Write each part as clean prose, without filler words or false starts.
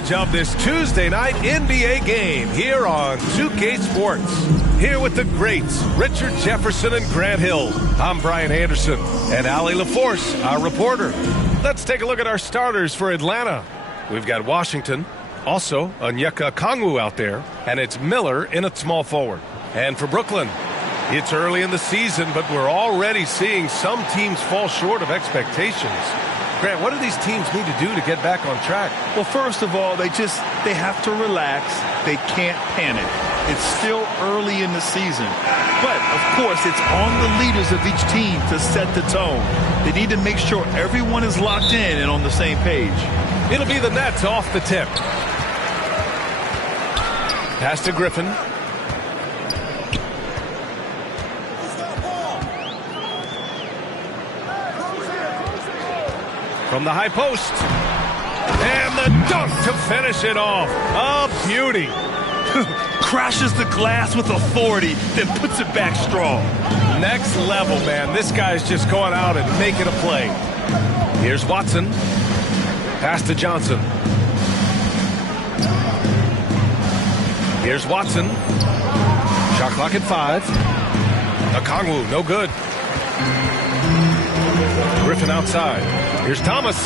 Of this Tuesday night NBA game here on 2K Sports. Here with the greats, Richard Jefferson and Grant Hill. I'm Brian Anderson and Allie LaForce, our reporter. Let's take a look at our starters for Atlanta. We've got Washington, also Onyeka Okongwu out there, and it's Miller in at small forward. And for Brooklyn, it's early in the season, but we're already seeing some teams fall short of expectations. Grant, what do these teams need to do to get back on track? Well, first of all, they have to relax. They can't panic. It's still early in the season. But, of course, it's on the leaders of each team to set the tone. They need to make sure everyone is locked in and on the same page. It'll be the Nets off the tip. Pass to Griffin. From the high post. And the dunk to finish it off. A beauty. Crashes the glass with authority, then puts it back strong. Next level, man. This guy's just going out and making a play. Here's Watson. Pass to Johnson. Here's Watson. Shot clock at 5. Okongwu, no good. Griffin outside. Here's Thomas.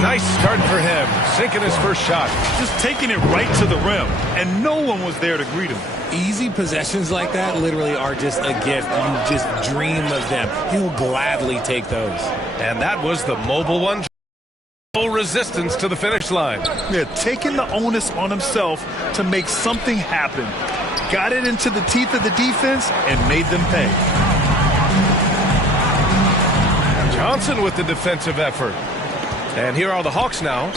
Nice start for him. Sinking his first shot. Just taking it right to the rim, and no one was there to greet him. Easy possessions like that literally are just a gift. You just dream of them. He'll gladly take those. And that was the mobile one. Full resistance to the finish line. Yeah, taking the onus on himself to make something happen. Got it into the teeth of the defense and made them pay. Johnson with the defensive effort. And here are the Hawks now.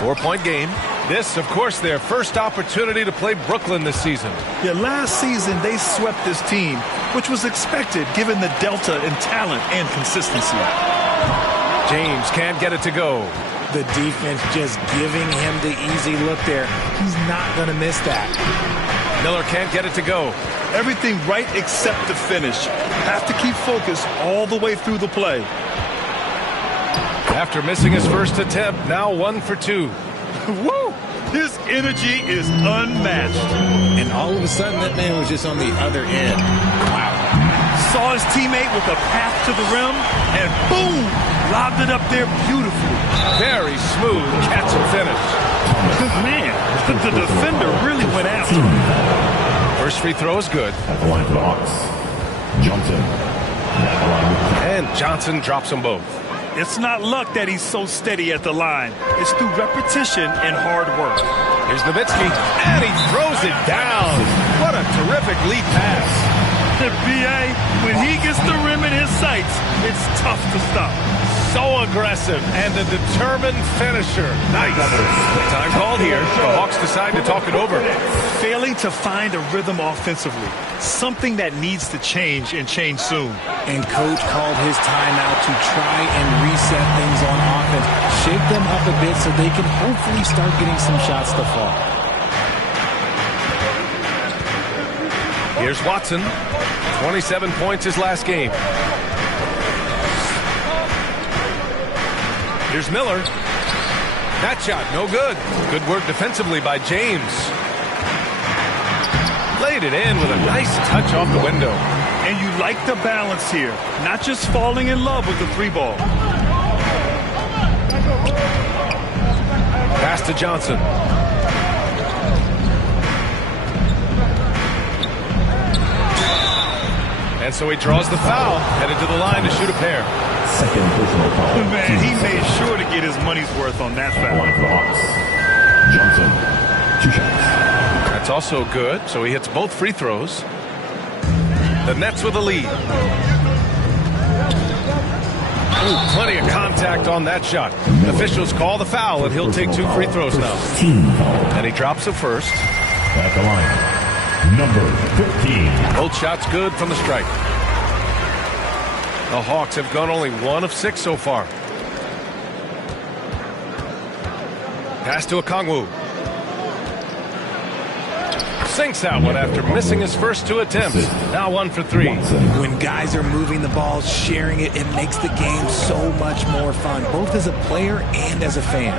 4-point game. This, of course, their first opportunity to play Brooklyn this season. Yeah, last season they swept this team, which was expected given the delta in talent and consistency. James can't get it to go. The defense just giving him the easy look there. He's not going to miss that. Miller can't get it to go. Everything right except the finish. Have to keep focused all the way through the play. After missing his first attempt, now 1 for 2. Woo! His energy is unmatched. And all of a sudden, that man was just on the other end. Wow. Saw his teammate with a path to the rim, and boom! Lobbed it up there beautifully. Very smooth catch and finish. Man, the defender really went after him. First free throw is good. At the line for the Hawks, Johnson. And Johnson drops them both. It's not luck that he's so steady at the line. It's through repetition and hard work. Here's Nowitzki, and he throws it down. What a terrific lead pass. B.A., when he gets the rim in his sights, it's tough to stop. So aggressive and a determined finisher. Nice. Time called here. The Hawks decide to talk it over. Failing to find a rhythm offensively. Something that needs to change and change soon. And coach called his timeout to try and reset things on offense. Shake them up a bit so they can hopefully start getting some shots to fall. Here's Watson. 27 points his last game. Here's Miller. That shot, no good. Good work defensively by James. Laid it in with a nice touch off the window. And you like the balance here. Not just falling in love with the 3-ball. Pass to Johnson. And so he draws the foul, headed to the line to shoot a pair. Second personal foul. Man, he made sure to get his money's worth on that foul. Line for the Hawks, Johnson. 2 shots. That's also good, so he hits both free throws. The Nets with a lead. Ooh, plenty of contact on that shot. Officials call the foul, and he'll take 2 free throws now. And he drops the first. At the line, number 15. Both shots good from the stripe. The Hawks have gone only 1 of 6 so far. Pass to Okongwu. Sinks that one after missing his first 2 attempts. Now 1 for 3. When guys are moving the ball, sharing it, it makes the game so much more fun, both as a player and as a fan.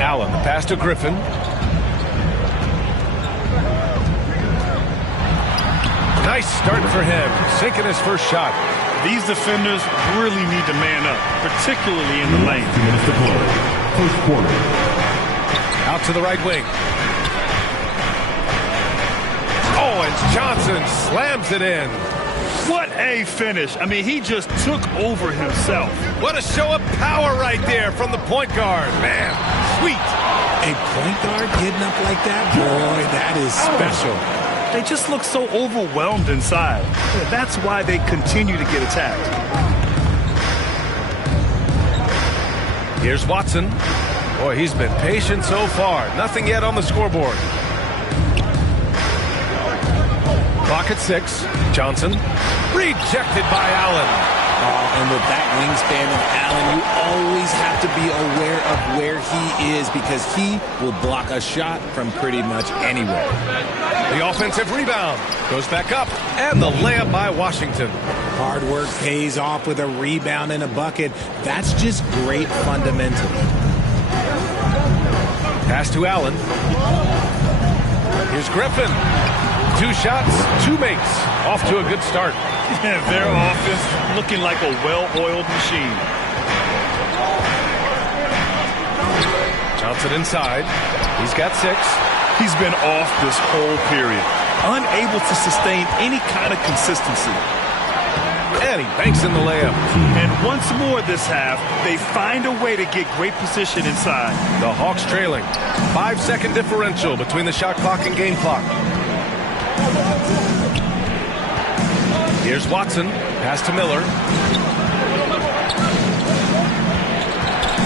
Allen, the pass to Griffin. Nice start for him, sinking his first shot. These defenders really need to man up, particularly in the lane. 2 minutes to play. First quarter. Out to the right wing. Oh, and Johnson slams it in. What a finish. I mean, he just took over himself. What a show of power right there from the point guard. Man, sweet. A point guard getting up like that? Boy, that is special. They just look so overwhelmed inside. That's why they continue to get attacked. Here's Watson. Boy, he's been patient so far. Nothing yet on the scoreboard. Clock at 6. Johnson. Rejected by Allen. And with that wingspan of Allen, you always have to be aware of where he is because he will block a shot from pretty much anywhere. The offensive rebound goes back up, and the layup by Washington. Hard work pays off with a rebound and a bucket. That's just great fundamentals. Pass to Allen. Here's Griffin. 2 shots, 2 makes. Off to a good start. Their offense looking like a well-oiled machine. Johnson inside. He's got 6. He's been off this whole period, unable to sustain any kind of consistency. And he banks in the layup. And once more this half, they find a way to get great position inside. The Hawks trailing. 5-second differential between the shot clock and game clock. Here's Watson. Pass to Miller.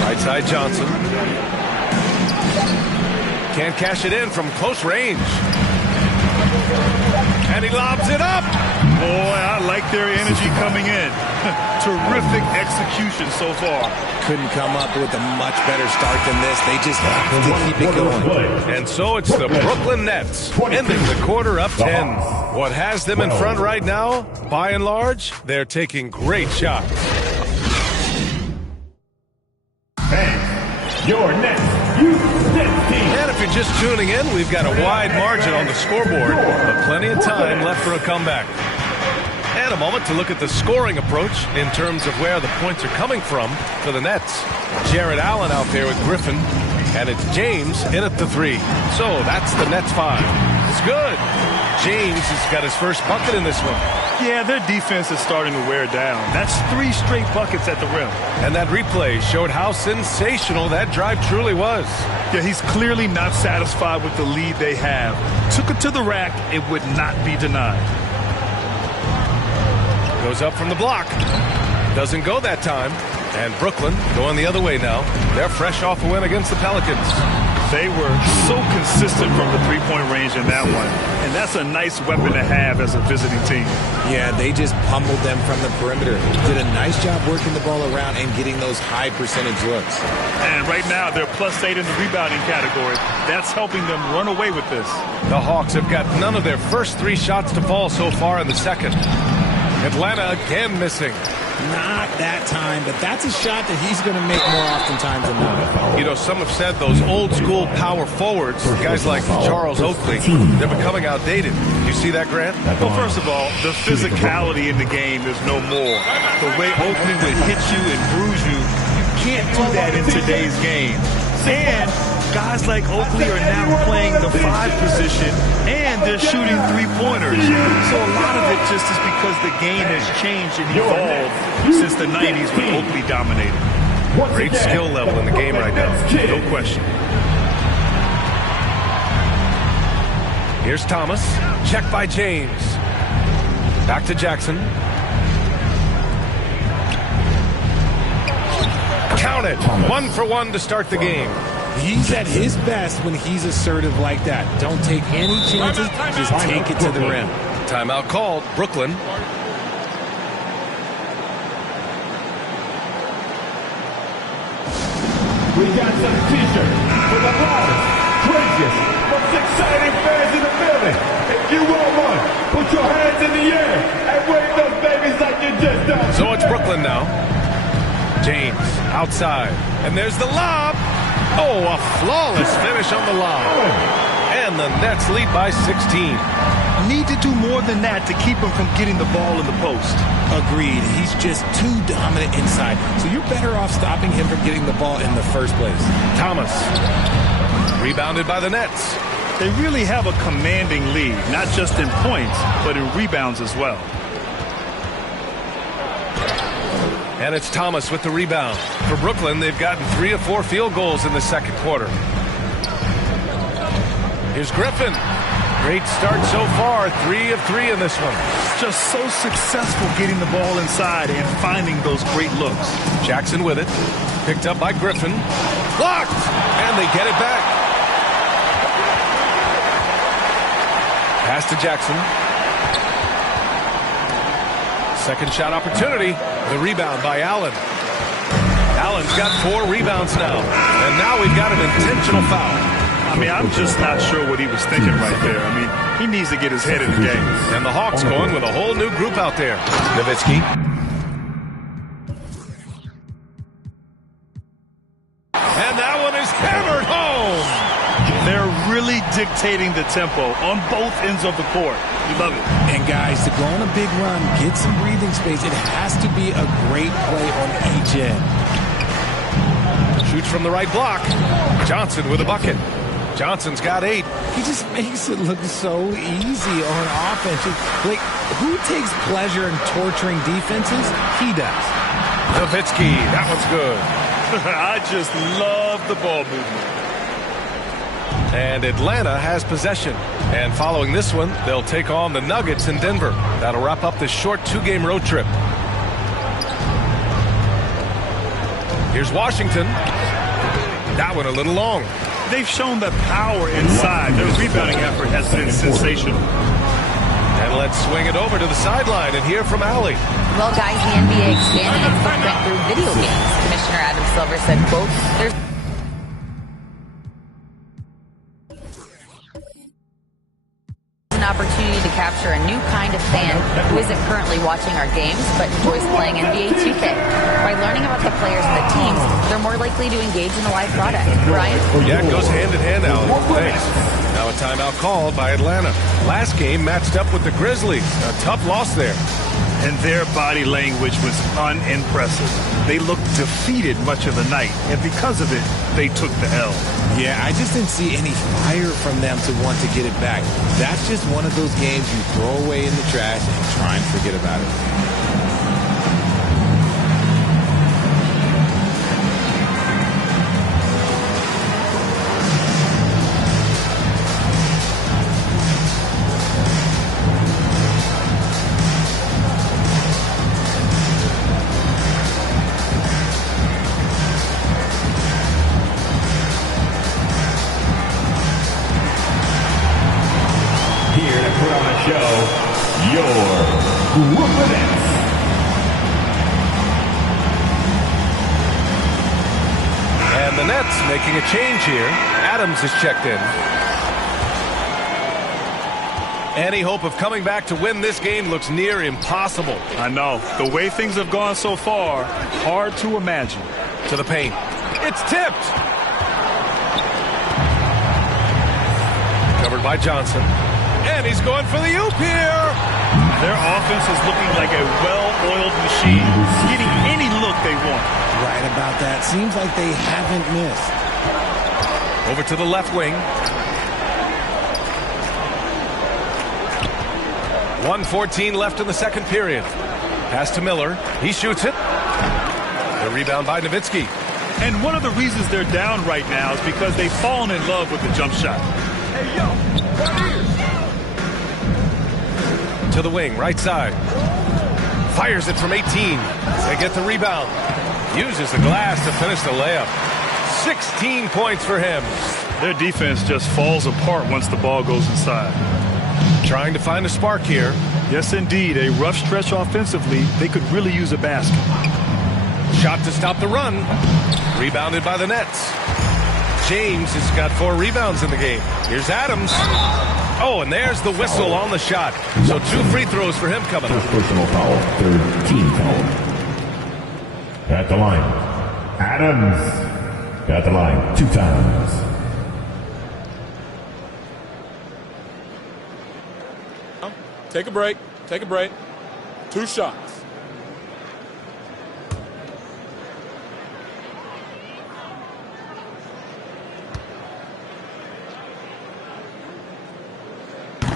Right side Johnson. Can't cash it in from close range. And he lobs it up. Boy, I like their energy coming in. Terrific execution so far. Couldn't come up with a much better start than this. They just have to keep it going. And so it's the Brooklyn Nets ending the quarter up 10. What has them in front right now? By and large, they're taking great shots. And your next youth Nets team. And if you're just tuning in, we've got a wide margin on the scoreboard, but plenty of time left for a comeback. And a moment to look at the scoring approach in terms of where the points are coming from for the Nets. Jared Allen out there with Griffin, and it's James in at the 3. So that's the Nets 5. It's good. James has got his first bucket in this one. Yeah, their defense is starting to wear down. That's 3 straight buckets at the rim. And that replay showed how sensational that drive truly was. Yeah, he's clearly not satisfied with the lead they have. Took it to the rack, it would not be denied. Goes up from the block. Doesn't go that time. And Brooklyn going the other way now. They're fresh off a win against the Pelicans. They were so consistent from the three-point range in that one. And that's a nice weapon to have as a visiting team. Yeah, they just pummeled them from the perimeter. Did a nice job working the ball around and getting those high percentage looks. And right now, they're +8 in the rebounding category. That's helping them run away with this. The Hawks have got none of their first 3 shots to fall so far in the second. Atlanta again missing. Not that time, but that's a shot that he's going to make more oftentimes than not. You know, some have said those old school power forwards, guys like Charles Oakley, they're becoming outdated. You see that, Grant? Well, first of all, the physicality in the game is no more. The way Oakley would hit you and bruise you, you can't do that in today's game. And guys like Oakley are now playing the 5 position, and they're shooting 3-pointers. So a lot of it just is because the game has changed and evolved since the 90s when Oakley dominated. Great skill level in the game right now, no question. Here's Thomas. Check by James. Back to Jackson. Count it. 1 for 1 to start the game. He's at his best when he's assertive like that. Don't take any chances. Just take it to the rim. Timeout called. Brooklyn. We got some t-shirts for the loudest, craziest, most exciting fans in the building. you want one, put your hands in the air and wave those babies like you just done. So it's Brooklyn now. James outside. And there's the lob. Oh, a flawless finish on the lob. And the Nets lead by 16. Need to do more than that to keep him from getting the ball in the post. Agreed. He's just too dominant inside. So you're better off stopping him from getting the ball in the first place. Thomas. Rebounded by the Nets. They really have a commanding lead, not just in points, but in rebounds as well. And it's Thomas with the rebound. For Brooklyn, they've gotten 3 of 4 field goals in the second quarter. Here's Griffin. Great start so far, 3 of 3 in this one. Just so successful getting the ball inside and finding those great looks. Jackson with it. Picked up by Griffin. Blocked! And they get it back. Pass to Jackson. Second shot opportunity. The rebound by Allen. Allen's got 4 rebounds now. And now we've got an intentional foul. I mean, I'm just not sure what he was thinking right there. I mean, he needs to get his head in the game. And the Hawks going with a whole new group out there. Nowitzki. And that one is hammered home. They're really dictating the tempo on both ends of the court. You love it. And guys, to go on a big run, get some breathing space, it has to be a great play on each end. Shoots from the right block. Johnson with a bucket. Johnson's got 8. He just makes it look so easy on offense. Like, who takes pleasure in torturing defenses? He does. Nowitzki, that one's good. I just love the ball movement. And Atlanta has possession. And following this one, they'll take on the Nuggets in Denver. That'll wrap up this short 2-game road trip. Here's Washington. That one a little long. They've shown the power inside. Their rebounding effort has been sensational. And let's swing it over to the sideline and hear from Allie. Well, guys, the NBA expanding its footprint through video games. Commissioner Adam Silver said, quote, there's an opportunity to capture a new kind of fan who isn't currently watching our games but enjoys playing NBA 2K. By learning about the players and the teams, they're more likely to engage in the live product. Brian? Yeah, it goes hand in hand, Allie. Thanks. Now a timeout called by Atlanta. Last game matched up with the Grizzlies. A tough loss there. And their body language was unimpressive. They looked defeated much of the night, and because of it, they took the L. Yeah, I just didn't see any fire from them to want to get it back. That's just one of those games you throw away in the trash and try and forget about it. And the Nets making a change here. Adams is checked in. Any hope of coming back to win this game looks near impossible. I know. The way things have gone so far, hard to imagine. To the paint. It's tipped. Covered by Johnson. And he's going for the oop here. Their offense is looking like a well-oiled machine, getting any look they want. Right about that. Seems like they haven't missed. Over to the left wing. 1:14 left in the second period. Pass to Miller. He shoots it. The rebound by Nowitzki. And one of the reasons they're down right now is because they've fallen in love with the jump shot. Hey, yo, right here. To the wing, right side. Fires it from 18. They get the rebound. Uses the glass to finish the layup. 16 points for him. Their defense just falls apart once the ball goes inside. Trying to find a spark here. Yes, indeed. A rough stretch offensively. They could really use a basket. Shot to stop the run. Rebounded by the Nets. James has got 4 rebounds in the game. Here's Adams. Oh, and there's the whistle on the shot. So 2 free throws for him coming up. First personal foul, third team foul. At the line, Adams. At the line 2 times. Take a break. Take a break. 2 shots.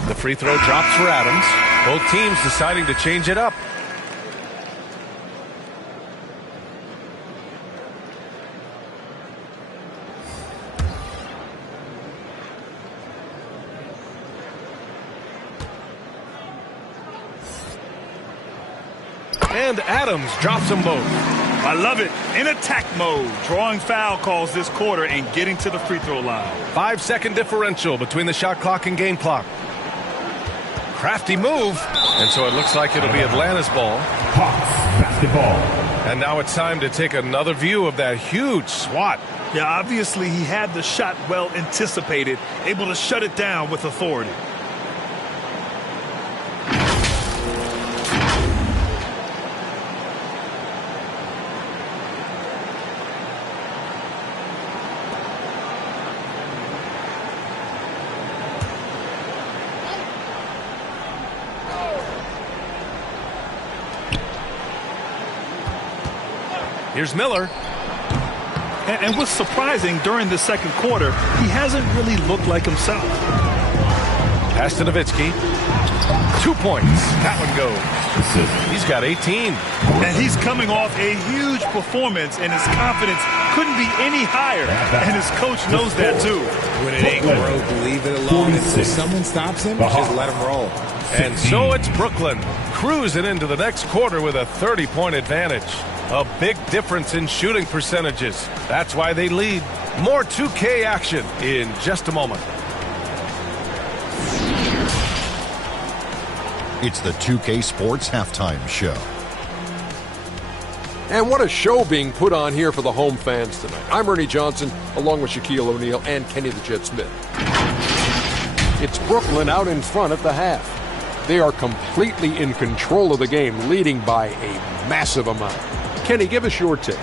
The free throw drops for Adams. Both teams deciding to change it up. And Adams drops them both. I love it. In attack mode, drawing foul calls this quarter and getting to the free throw line. 5-second differential between the shot clock and game clock. Crafty move, and so it looks like it'll be Atlanta's ball. Hawks basketball. And now it's time to take another view of that huge swat. Yeah, obviously he had the shot well anticipated, able to shut it down with authority. Here's Miller. And what's surprising, during the second quarter, he hasn't really looked like himself. Pass to Nowitzki. 2 points. That one goes. He's got 18. And he's coming off a huge performance, and his confidence couldn't be any higher. And his coach knows that, too. When it ain't broke, leave it alone. If someone stops him, just let him roll. And so it's Brooklyn cruising into the next quarter with a 30-point advantage. A big difference in shooting percentages. That's why they lead. More 2K action in just a moment. It's the 2K Sports Halftime Show. And what a show being put on here for the home fans tonight. I'm Ernie Johnson, along with Shaquille O'Neal and Kenny the Jet Smith. It's Brooklyn out in front at the half. They are completely in control of the game, leading by a massive amount. Kenny, give us your take.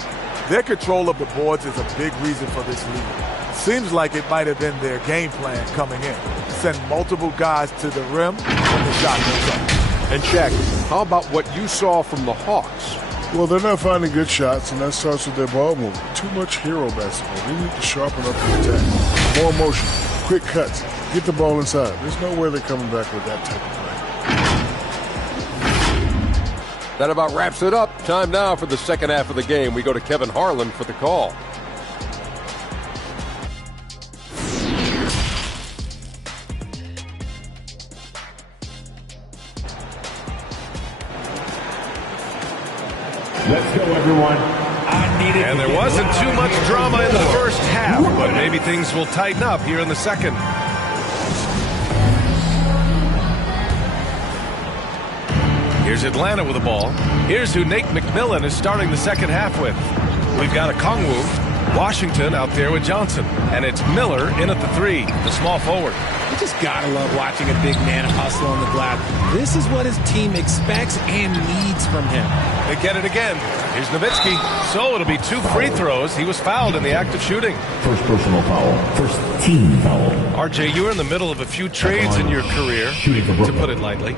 Their control of the boards is a big reason for this lead. Seems like it might have been their game plan coming in. Send multiple guys to the rim when the shot goes up. And Shaq, how about what you saw from the Hawks? Well, they're not finding good shots, and that starts with their ball movement. Too much hero basketball. They need to sharpen up the attack. More motion, quick cuts, get the ball inside. There's no way they're coming back with that type of play. That about wraps it up. Time now for the second half of the game. We go to Kevin Harlan for the call. Let's go, everyone. And there wasn't too much drama in the first half, but maybe things will tighten up here in the second. Here's Atlanta with the ball. Here's who Nate McMillan is starting the second half with. We've got a Kongwu, Washington out there with Johnson. And it's Miller in at the 3, the small forward. You just gotta love watching a big man hustle on the glass. This is what his team expects and needs from him. They get it again. Here's Nowitzki. So it'll be 2 free throws. He was fouled in the act of shooting. First personal foul. First team foul. RJ, you were in the middle of a few trades in your career, to put it lightly.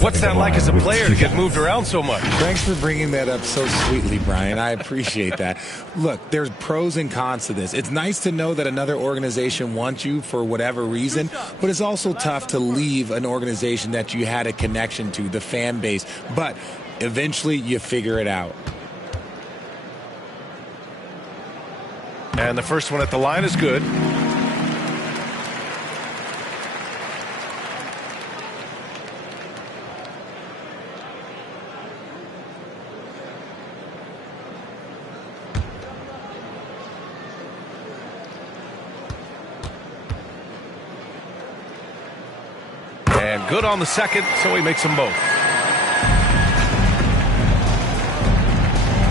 What's that like as a player to get moved around so much? Thanks for bringing that up so sweetly, Brian. I appreciate that. Look, there's pros and cons to this. It's nice to know that another organization wants you for whatever reason, but it's also tough to leave an organization that you had a connection to, the fan base. But eventually you figure it out. And the first one at the line is good. And good on the second, so he makes them both.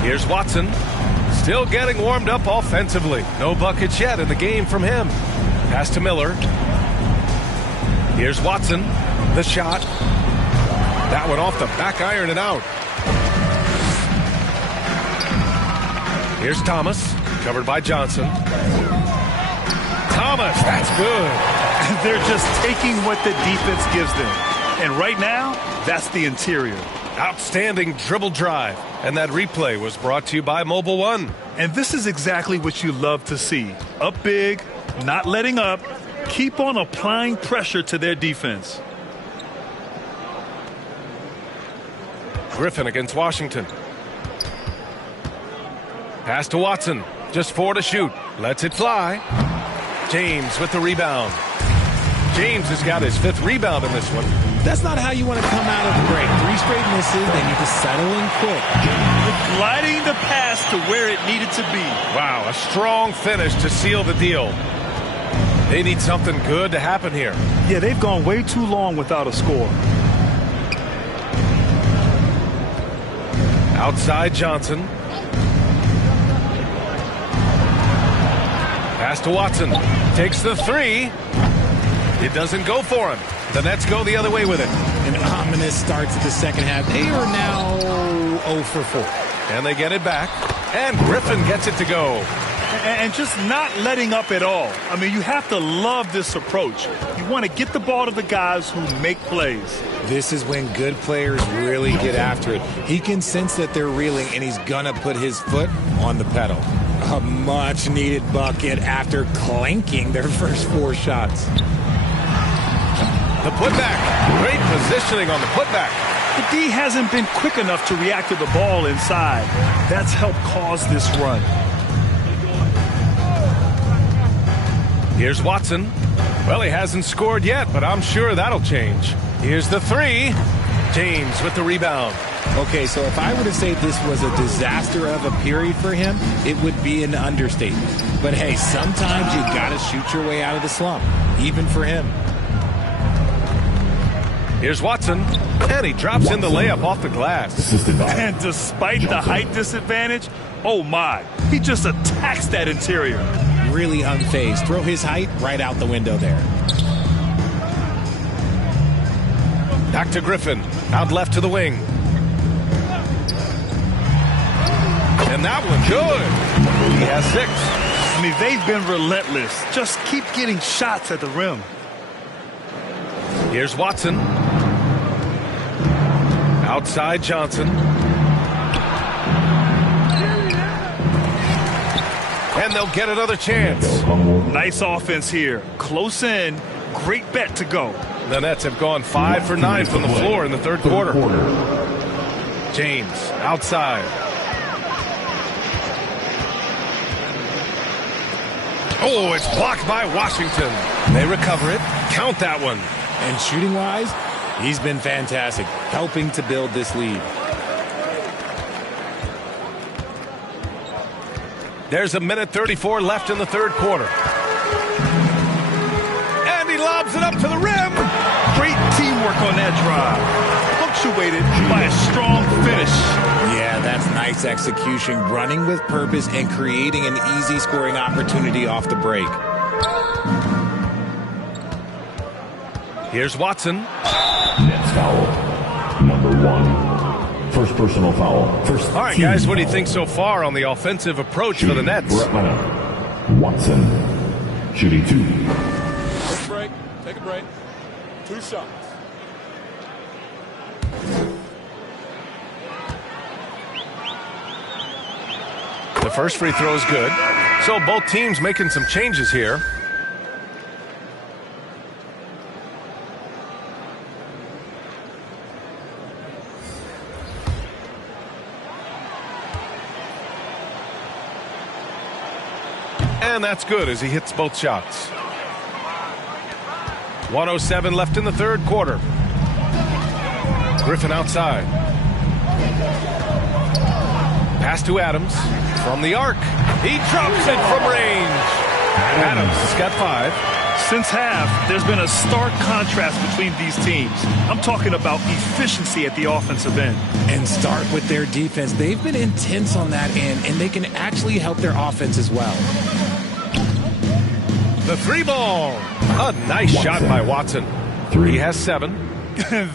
Here's Watson. Still getting warmed up offensively. No buckets yet in the game from him. Pass to Miller. Here's Watson. The shot. That one off the back iron and out. Here's Thomas. Covered by Johnson. Thomas, that's good. They're just taking what the defense gives them. And right now, that's the interior. Outstanding dribble drive. And that replay was brought to you by Mobile One. And this is exactly what you love to see. Up big, not letting up. Keep on applying pressure to their defense. Griffin against Washington. Pass to Watson. Just 4 to shoot. Lets it fly. James with the rebound. James has got his 5th rebound in this one. That's not how you want to come out of the break. 3 straight misses. They need to settle in quick. Gliding the pass to where it needed to be. Wow, a strong finish to seal the deal. They need something good to happen here. Yeah, they've gone way too long without a score. Outside Johnson. Pass to Watson. Takes the 3. It doesn't go for him. The Nets go the other way with it. An ominous start to the second half. They are now 0 for 4. And they get it back. And Griffin gets it to go. And just not letting up at all. I mean, you have to love this approach. You want to get the ball to the guys who make plays. This is when good players really get after it. He can sense that they're reeling, and he's going to put his foot on the pedal. A much-needed bucket after clanking their first 4 shots. The putback. Great positioning on the putback. The D hasn't been quick enough to react to the ball inside. That's helped cause this run. Here's Watson. Well, he hasn't scored yet, but I'm sure that'll change. Here's the 3. James with the rebound. Okay, so if I were to say this was a disaster of a period for him, it would be an understatement. But hey, sometimes you got to shoot your way out of the slump, even for him. Here's Watson, and he drops in the layup off the glass. And despite the height disadvantage, oh my, he just attacks that interior. Really unfazed. Throw his height right out the window there. Back to Griffin, out left to the wing. And that one good. He has 6. I mean, they've been relentless. Just keep getting shots at the rim. Here's Watson. Outside Johnson. And they'll get another chance. Nice offense here. Close in. Great bet to go. The Nets have gone 5 for 9 from the floor in the third quarter. James outside. Oh, it's blocked by Washington. They recover it. Count that one. And shooting-wise, he's been fantastic, helping to build this lead. There's 1:34 left in the third quarter. And he lobs it up to the rim. Great teamwork on that drive. Punctuated by a strong finish. Yeah, that's nice execution, running with purpose and creating an easy scoring opportunity off the break. Here's Watson. Nets foul. Number 1. First personal foul. First. All right, guys, what do you think so far on the offensive approach for the Nets? Watson shooting 2. Take a break. Take a break. 2 shots. The first free throw is good. So both teams making some changes here. And that's good as he hits both shots. 1:07 left in the third quarter. Griffin outside. Pass to Adams from the arc. He drops it from range. Adams has got 5. Since half, there's been a stark contrast between these teams. I'm talking about efficiency at the offensive end. And start with their defense. They've been intense on that end, and they can actually help their offense as well. The three ball. A nice shot by Watson. He has 7.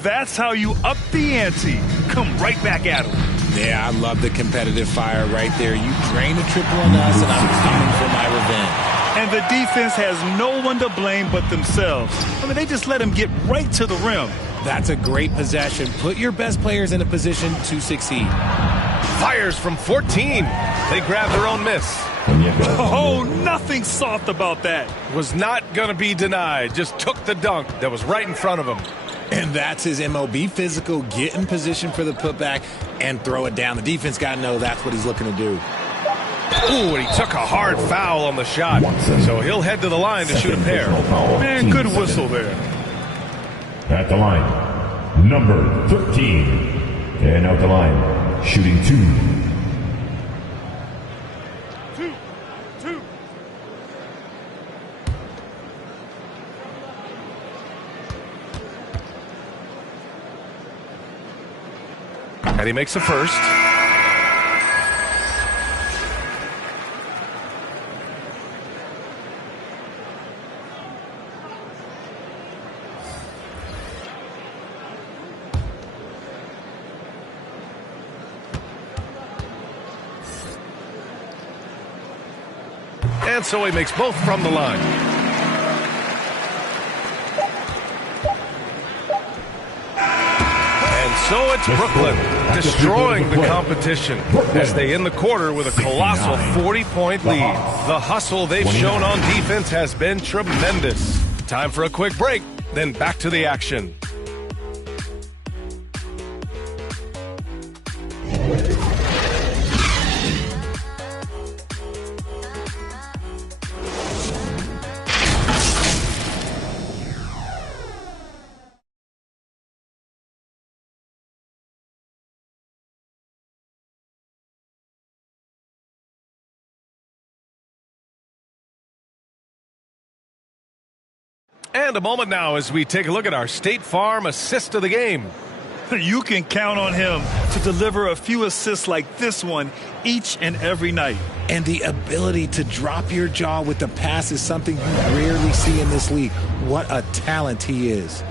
That's how you up the ante. Come right back at him. Yeah, I love the competitive fire right there. You drain a triple on us, and I'm coming for my revenge. And the defense has no one to blame but themselves. I mean, they just let him get right to the rim. That's a great possession. Put your best players in a position to succeed. Fires from 14. They grab their own miss. Oh, nothing soft about that. Was not going to be denied. Just took the dunk that was right in front of him. And that's his MO. Be physical, get in position for the putback, and throw it down. The defense got to know that's what he's looking to do. Ooh, and he took a hard foul on the shot. So he'll head to the line to shoot a pair. Man, good whistle there. At the line, number 13. And out the line, shooting 2. And he makes the first. And so he makes both from the line. And so it's Brooklyn destroying the competition as they end the quarter with a colossal 40-point lead. The hustle they've shown on defense has been tremendous. Time for a quick break, then back to the action. And a moment now as we take a look at our State Farm assist of the game. You can count on him to deliver a few assists like this one each and every night. And the ability to drop your jaw with the pass is something you rarely see in this league. What a talent he is.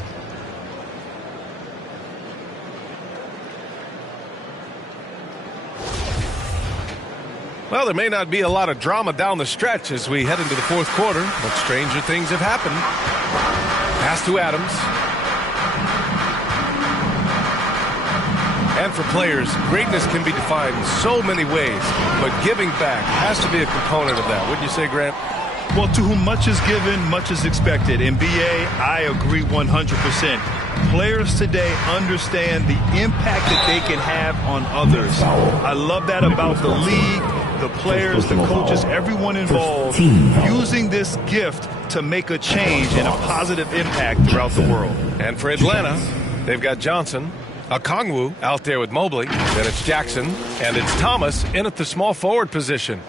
Well, there may not be a lot of drama down the stretch as we head into the fourth quarter, but stranger things have happened. Pass to Adams. And for players, greatness can be defined in so many ways, but giving back has to be a component of that. Wouldn't you say, Grant? Well, to whom much is given, much is expected. In BA, I agree 100%. Players today understand the impact that they can have on others. I love that about the league, the players, the coaches, everyone involved, using this gift to make a change and a positive impact throughout the world. And for Atlanta, they've got Johnson, Okongwu out there with Mobley, then it's Jackson, and it's Thomas in at the small forward position.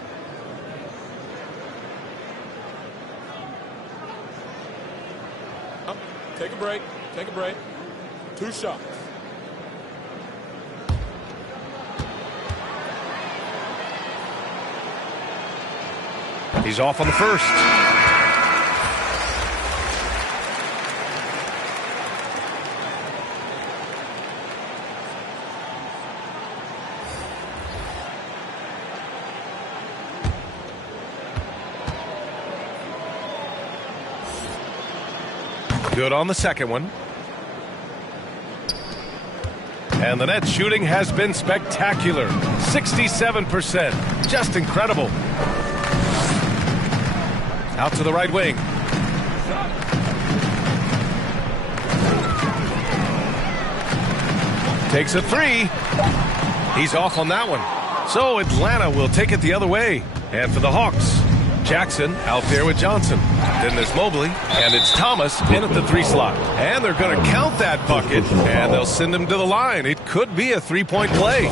Take a break. Take a break. 2 shots. He's off on the first. Good on the second one. And the net shooting has been spectacular. 67%. Just incredible. Out to the right wing. Takes a 3. He's off on that one. So Atlanta will take it the other way. And for the Hawks, Jackson out there with Johnson. Then there's Mobley, and it's Thomas in at the 3 slot. And they're going to count that bucket, and they'll send him to the line. It could be a 3-point play.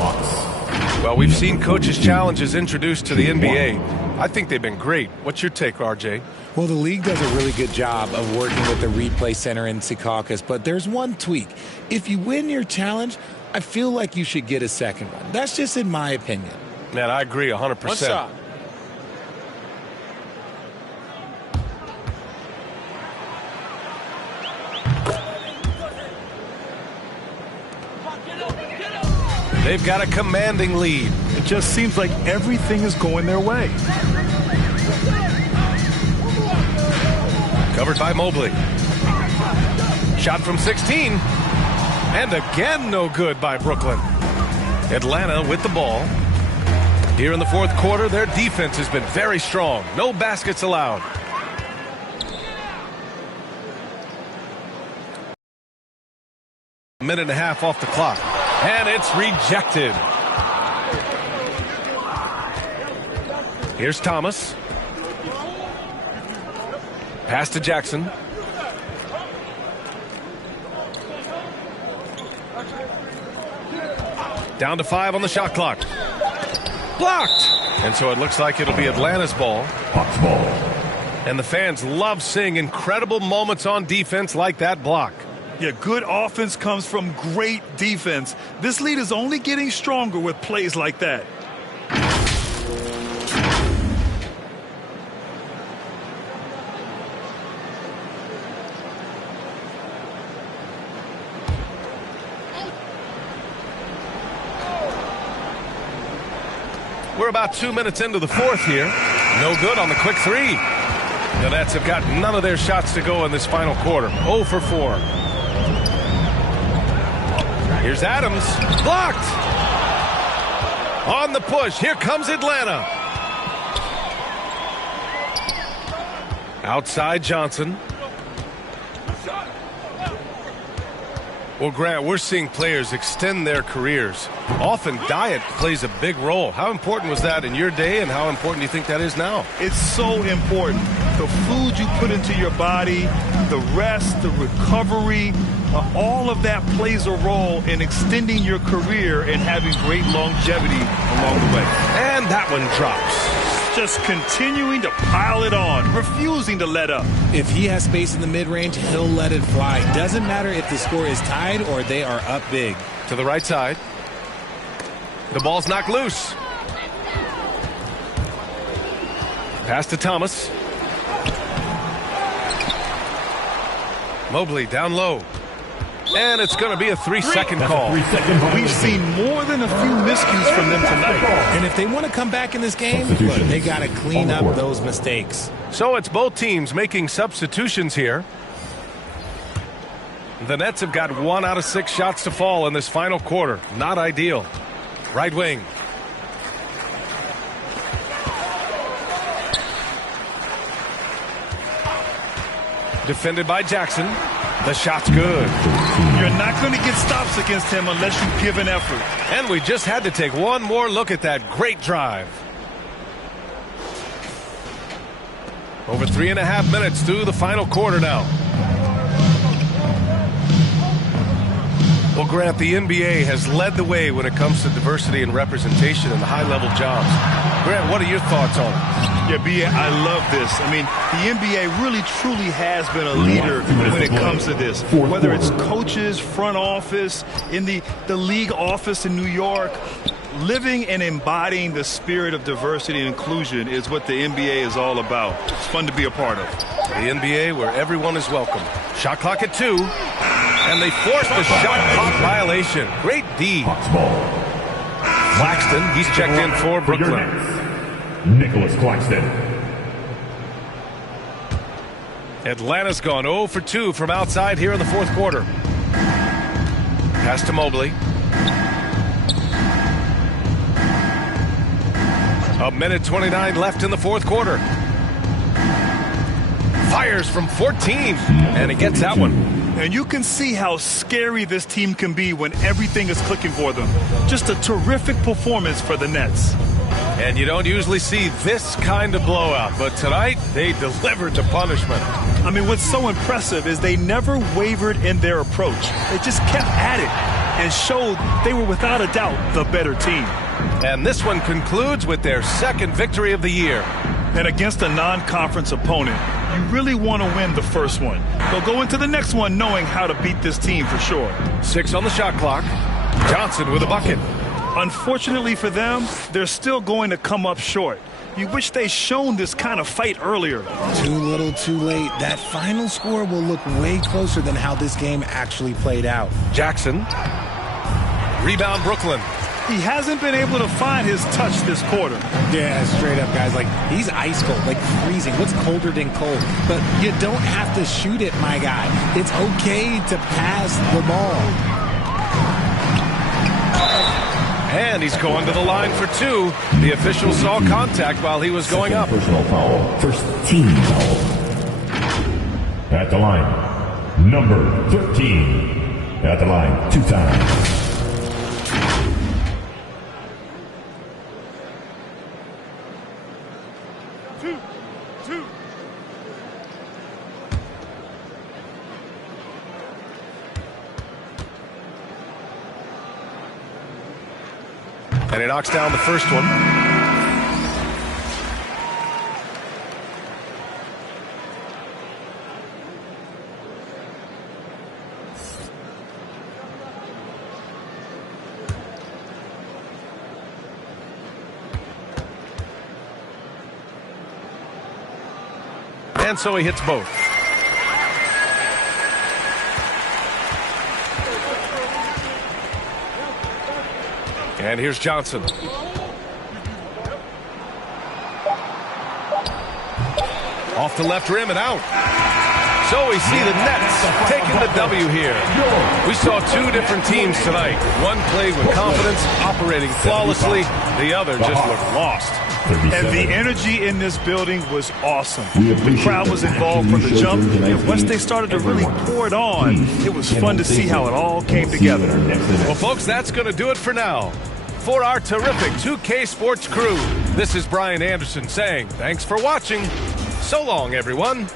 Well, we've seen coaches' challenges introduced to the NBA. I think they've been great. What's your take, RJ? Well, the league does a really good job of working with the replay center in Secaucus, but there's one tweak. If you win your challenge, I feel like you should get a second one. That's just in my opinion. Man, I agree 100%. One shot. They've got a commanding lead. It just seems like everything is going their way. Covered by Mobley. Shot from 16. And again, no good by Brooklyn. Atlanta with the ball. Here in the fourth quarter, their defense has been very strong. No baskets allowed. A minute and a half off the clock. And it's rejected. Here's Thomas. Pass to Jackson. Down to 5 on the shot clock. Blocked! And so it looks like it'll be Atlanta's ball. Hawks ball. And the fans love seeing incredible moments on defense like that block. Yeah, good offense comes from great defense. This lead is only getting stronger with plays like that. We're about 2 minutes into the fourth here. No good on the quick three. The Nets have got none of their shots to go in this final quarter. 0 for 4. Here's Adams. Blocked. On the push. Here comes Atlanta. Outside Johnson. Well, Grant, we're seeing players extend their careers. Often diet plays a big role. How important was that in your day, and how important do you think that is now? It's so important. The food you put into your body, the rest, the recovery, all of that plays a role in extending your career and having great longevity along the way. And that one drops. Just continuing to pile it on, refusing to let up. If he has space in the mid-range, he'll let it fly. Doesn't matter if the score is tied or they are up big. To the right side. The ball's knocked loose. Pass to Thomas. Mobley down low. And it's going to be a 3-second call. We've seen more than a few miscues from them tonight. And if they want to come back in this game, look, they got to clean up those mistakes. So it's both teams making substitutions here. The Nets have got 1 out of 6 shots to fall in this final quarter. Not ideal. Right wing. Defended by Jackson. The shot's good. You're not going to get stops against him unless you give an effort. And we just had to take one more look at that great drive. Over 3.5 minutes through the final quarter now. Well, Grant, the NBA has led the way when it comes to diversity and representation in the high-level jobs. Grant, what are your thoughts on it? Yeah, B.A., I love this. I mean, the NBA really, truly has been a leader when it comes to this. Whether it's coaches, front office, in the league office in New York, living and embodying the spirit of diversity and inclusion is what the NBA is all about. It's fun to be a part of. The NBA where everyone is welcome. Shot clock at 2. And they forced the shot clock violation. Great D. Claxton, he's checked in for Brooklyn. Nicholas Claxton. Atlanta's gone 0 for 2 from outside here in the fourth quarter. Pass to Mobley. A minute 29 left in the fourth quarter. Fires from 14, and he gets that one. And you can see how scary this team can be when everything is clicking for them. Just a terrific performance for the Nets. And you don't usually see this kind of blowout, but tonight they delivered the punishment. I mean, what's so impressive is they never wavered in their approach. They just kept at it and showed they were without a doubt the better team. And this one concludes with their second victory of the year. And against a non-conference opponent, you really want to win the first one. They'll go into the next one knowing how to beat this team for sure. 6 on the shot clock. Johnson with a bucket. Unfortunately for them, they're still going to come up short. You wish they'd shown this kind of fight earlier. Too little, too late. That final score will look way closer than how this game actually played out. Jackson. Rebound, Brooklyn. He hasn't been able to find his touch this quarter. Yeah, straight up, guys. Like, he's ice cold, like freezing. What's colder than cold? But you don't have to shoot it, my guy. It's okay to pass the ball. And he's going to the line for 2. The official saw contact while he was going up. Personal foul. First team foul. At the line, number 13. At the line, 2 times. And he knocks down the first one. And so he hits both. And here's Johnson. Off the left rim and out. So we see the Nets taking the W here. We saw 2 different teams tonight. One played with confidence, operating flawlessly. The other just looked lost. And the energy in this building was awesome. The crowd was involved from the jump, and once they started to really pour it on, it was fun to see how it all came together. Well, folks, that's going to do it for now. For our terrific 2K Sports crew, this is Brian Anderson saying thanks for watching. So long, everyone.